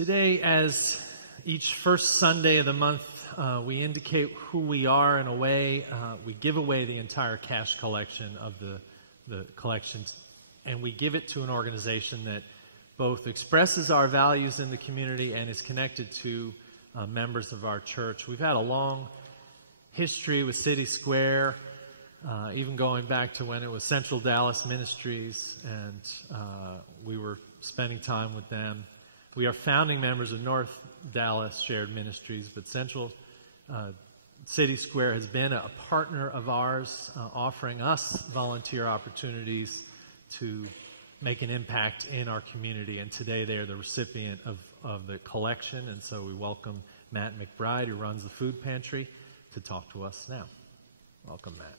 Today, as each first Sunday of the month, we indicate who we are in a way. We give away the entire cash collection of the collections, and we give it to an organization that both expresses our values in the community and is connected to members of our church. We've had a long history with CitySquare, even going back to when it was Central Dallas Ministries, and we were spending time with them. We are founding members of North Dallas Shared Ministries, but Central CitySquare has been a partner of ours, offering us volunteer opportunities to make an impact in our community. And today they are the recipient of the collection, and so we welcome Matt McBride, who runs the food pantry, to talk to us now. Welcome, Matt.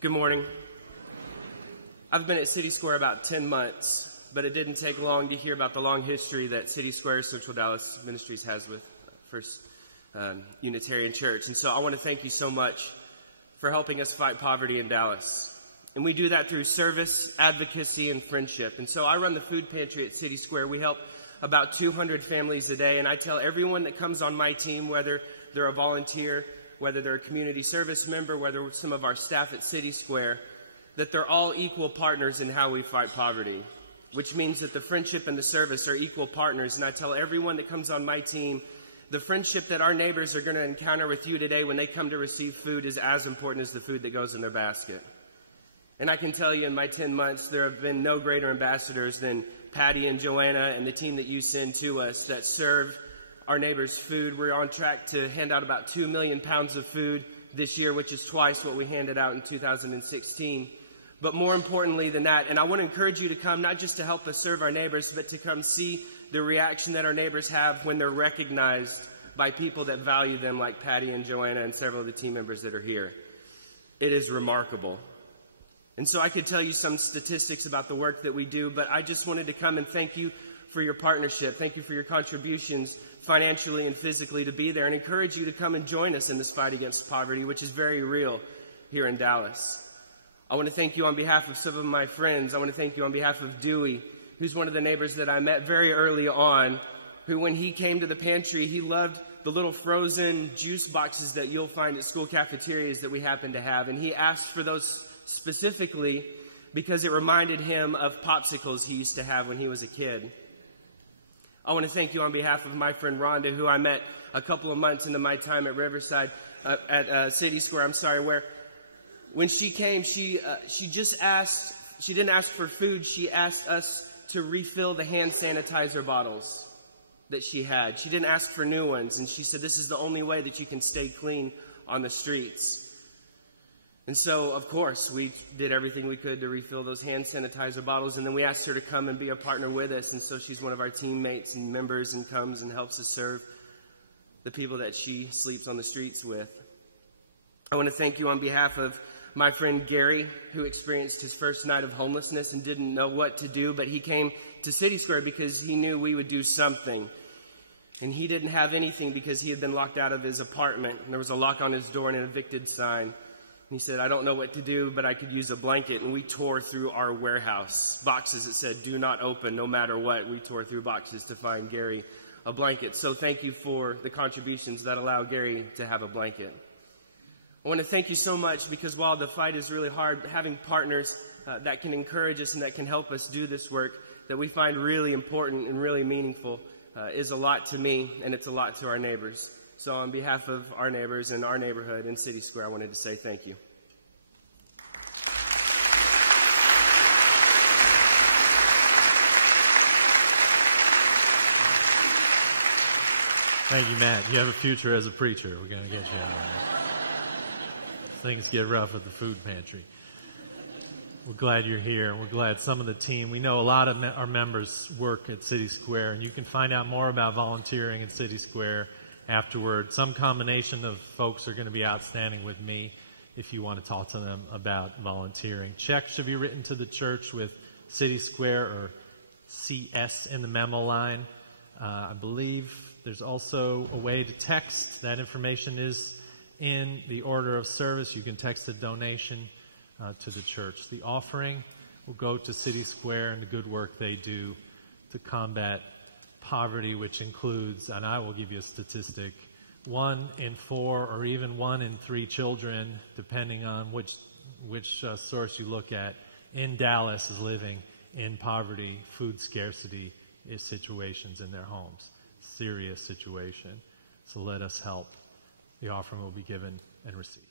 Good morning. I've been at CitySquare about 10 months, but it didn't take long to hear about the long history that CitySquare Central Dallas Ministries has with First Unitarian Church. And so I want to thank you so much for helping us fight poverty in Dallas. And we do that through service, advocacy, and friendship. And so I run the food pantry at CitySquare. We help about 200 families a day, and I tell everyone that comes on my team, whether they're a volunteer, whether they're a community service member, whether some of our staff at CitySquare, that they're all equal partners in how we fight poverty, which means that the friendship and the service are equal partners. And I tell everyone that comes on my team, the friendship that our neighbors are going to encounter with you today when they come to receive food is as important as the food that goes in their basket. And I can tell you in my 10 months, there have been no greater ambassadors than Patty and Joanna and the team that you send to us that serve our neighbors food. We're on track to hand out about 2 million pounds of food this year, which is twice what we handed out in 2016. But more importantly than that, and I want to encourage you to come not just to help us serve our neighbors, but to come see the reaction that our neighbors have when they're recognized by people that value them, like Patty and Joanna and several of the team members that are here. It is remarkable. And so I could tell you some statistics about the work that we do, but I just wanted to come and thank you for your partnership. Thank you for your contributions financially and physically to be there, and encourage you to come and join us in this fight against poverty, which is very real here in Dallas. I want to thank you on behalf of some of my friends. I want to thank you on behalf of Dewey, who's one of the neighbors that I met very early on, who when he came to the pantry, he loved the little frozen juice boxes that you'll find at school cafeterias that we happen to have. And he asked for those specifically because it reminded him of popsicles he used to have when he was a kid. I want to thank you on behalf of my friend Rhonda, who I met a couple of months into my time at Riverside, at CitySquare, where when she came, she just asked, she didn't ask for food, she asked us to refill the hand sanitizer bottles that she had. She didn't ask for new ones, and she said, this is the only way that you can stay clean on the streets. And so, of course, we did everything we could to refill those hand sanitizer bottles, and then we asked her to come and be a partner with us, and so she's one of our teammates and members and comes and helps us serve the people that she sleeps on the streets with. I want to thank you on behalf of my friend Gary, who experienced his first night of homelessness and didn't know what to do, but he came to CitySquare because he knew we would do something. And he didn't have anything because he had been locked out of his apartment, and there was a lock on his door and an evicted sign. And he said, I don't know what to do, but I could use a blanket. And we tore through our warehouse, boxes that said, do not open, no matter what. We tore through boxes to find Gary a blanket. So thank you for the contributions that allow Gary to have a blanket. I want to thank you so much because while the fight is really hard, having partners that can encourage us and that can help us do this work that we find really important and really meaningful is a lot to me, and it's a lot to our neighbors. So on behalf of our neighbors and our neighborhood in CitySquare, I wanted to say thank you. Thank you, Matt. You have a future as a preacher. We're going to get you out of there. Things get rough at the food pantry. We're glad you're here. We're glad some of the team, we know a lot of our members work at CitySquare, and you can find out more about volunteering at CitySquare afterward. Some combination of folks are going to be outstanding with me if you want to talk to them about volunteering. Checks should be written to the church with CitySquare or CS in the memo line. I believe there's also a way to text. That information is in the order of service. You can text a donation to the church. The offering will go to CitySquare and the good work they do to combat poverty, which includes, and I will give you a statistic, 1 in 4 or even 1 in 3 children, depending on which source you look at, in Dallas is living in poverty, food scarcity situations in their homes. Serious situation. So let us help. The offering will be given and received.